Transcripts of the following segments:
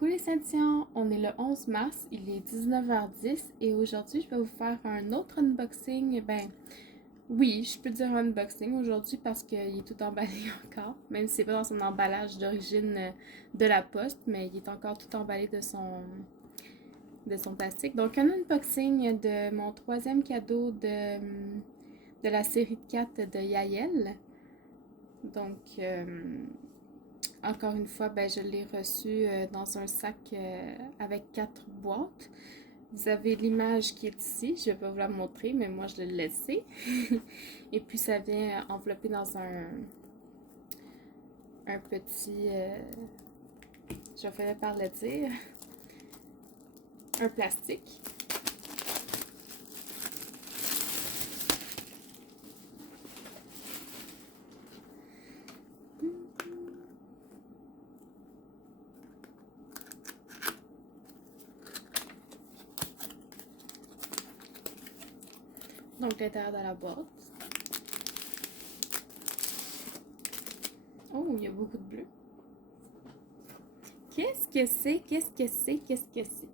Coucou les Saint-Tiens, on est le 11 mars, il est 19h10 et aujourd'hui je vais vous faire un autre unboxing. Oui, je peux dire unboxing aujourd'hui parce qu'il est tout emballé encore, même si c'est pas dans son emballage d'origine de la poste, mais il est encore tout emballé de son plastique. Donc un unboxing de mon troisième cadeau de la série de 4 de Yael. Donc encore une fois, je l'ai reçu dans un sac avec 4 boîtes. Vous avez l'image qui est ici, je ne vais pas vous la montrer, mais moi je l'ai laissée. Et puis ça vient enveloppé dans un petit, je vais par le dire, un plastique. Donc l'intérieur de la boîte. Oh, il y a beaucoup de bleu. Qu'est-ce que c'est? Qu'est-ce que c'est? Qu'est-ce que c'est?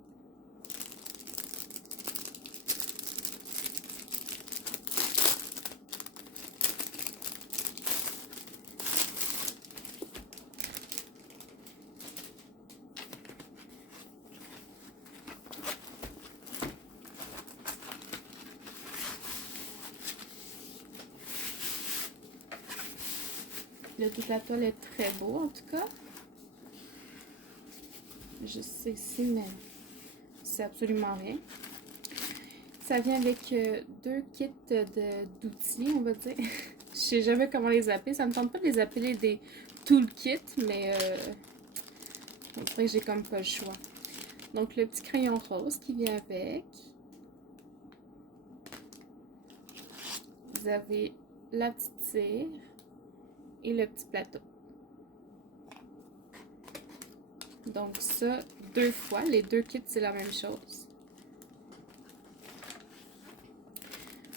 Le tout la toile est très beau en tout cas. Je sais ici, mais c'est absolument rien. Ça vient avec deux kits d'outils, on va dire. Je sais jamais comment les appeler. Ça me tente pas de les appeler des toolkits, mais on dirait que j'ai comme pas le choix. Donc le petit crayon rose qui vient avec. Vous avez la petite cire et le petit plateau. Donc ça, deux fois. Les deux kits, c'est la même chose.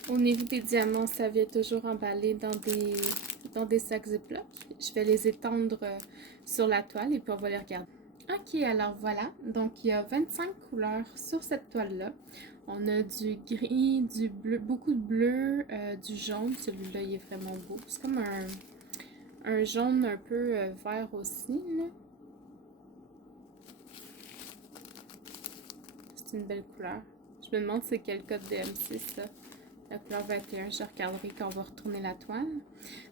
Au niveau des diamants, ça vient toujours emballé dans des sacs Ziploc. Je vais les étendre sur la toile et puis on va les regarder. Ok, alors voilà. Donc il y a 25 couleurs sur cette toile-là. On a du gris, du bleu, beaucoup de bleu, du jaune. Celui-là, il est vraiment beau. C'est comme un jaune un peu vert aussi, là. C'est une belle couleur. Je me demande c'est quel code DMC ça. La couleur 21, je regarderai quand on va retourner la toile.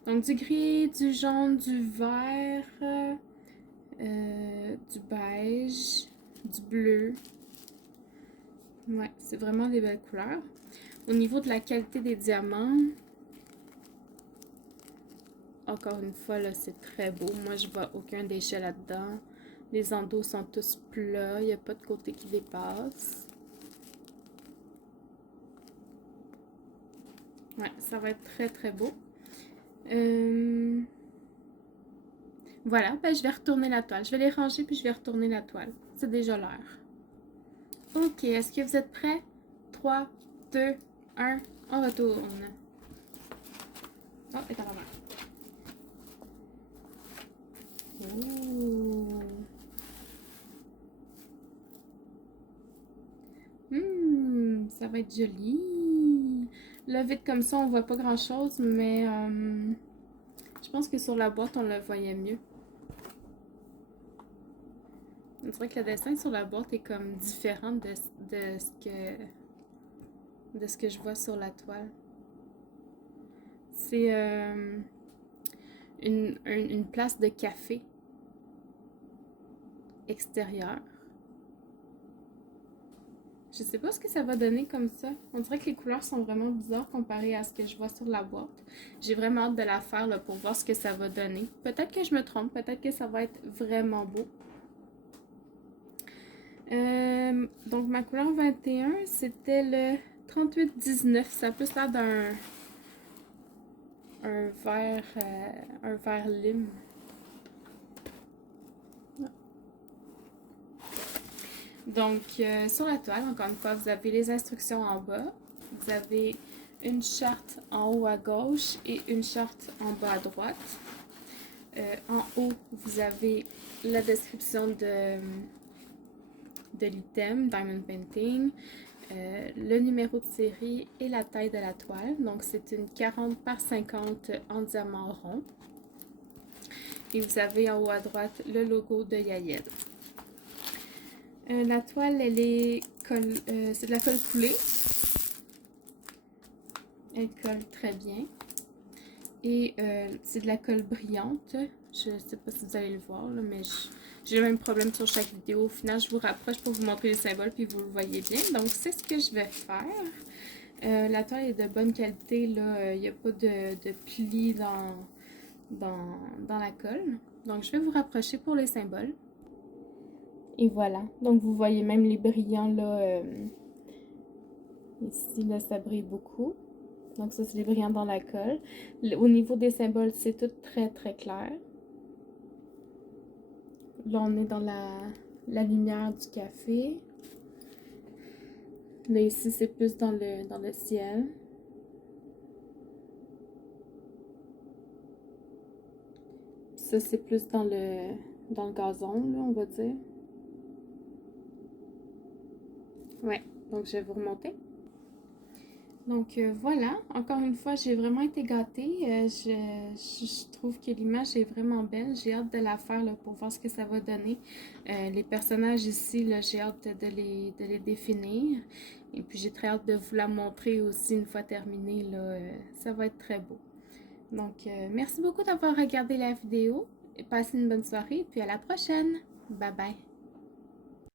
Donc du gris, du jaune, du vert, du beige, du bleu. Ouais, c'est vraiment des belles couleurs. Au niveau de la qualité des diamants, encore une fois, là, c'est très beau. Moi, je vois aucun déchet là-dedans. Les endos sont tous plats. Il n'y a pas de côté qui dépasse. Ouais, ça va être très très beau. Voilà, je vais retourner la toile. Je vais les ranger puis je vais retourner la toile. C'est déjà l'heure. Ok, est-ce que vous êtes prêts? 3, 2, 1, on retourne. Oh, et à l'envers. Ça va être joli. Là, vite comme ça, on voit pas grand-chose, mais je pense que sur la boîte, on le voyait mieux. On dirait que le dessin sur la boîte est comme différent de ce que je vois sur la toile. C'est une place de café extérieure. Je sais pas ce que ça va donner comme ça. On dirait que les couleurs sont vraiment bizarres comparées à ce que je vois sur la boîte. J'ai vraiment hâte de la faire là, pour voir ce que ça va donner. Peut-être que je me trompe, peut-être que ça va être vraiment beau. Donc ma couleur 21, c'était le 3819. Ça a plus l'air d'un un vert lime. Donc, sur la toile, encore une fois, vous avez les instructions en bas. Vous avez une charte en haut à gauche et une charte en bas à droite. En haut, vous avez la description de l'item, Diamond Painting, le numéro de série et la taille de la toile. Donc c'est une 40 par 50 en diamant rond. Et vous avez en haut à droite le logo de Yayed. La toile, elle est c'est de la colle coulée. Elle colle très bien. Et c'est de la colle brillante. Je ne sais pas si vous allez le voir, là, mais j'ai le même problème sur chaque vidéo. Au final, je vous rapproche pour vous montrer les symboles, puis vous le voyez bien. Donc, c'est ce que je vais faire. La toile est de bonne qualité. Il n'y a pas de plis dans la colle. Donc, je vais vous rapprocher pour les symboles. Et voilà. Donc, vous voyez même les brillants, là. Ici, là, ça brille beaucoup. Donc ça, c'est les brillants dans la colle. Au niveau des symboles, c'est tout très, très clair. Là, on est dans la lumière du café. Là, ici, c'est plus dans le ciel. Ça, c'est plus dans le gazon, là, on va dire. Ouais, donc je vais vous remonter. Donc voilà, encore une fois, j'ai vraiment été gâtée. Je trouve que l'image est vraiment belle. J'ai hâte de la faire là, pour voir ce que ça va donner. Les personnages ici, j'ai hâte de les définir. Et puis j'ai très hâte de vous la montrer aussi une fois terminée. Ça va être très beau. Donc merci beaucoup d'avoir regardé la vidéo. Passez une bonne soirée et puis à la prochaine. Bye bye.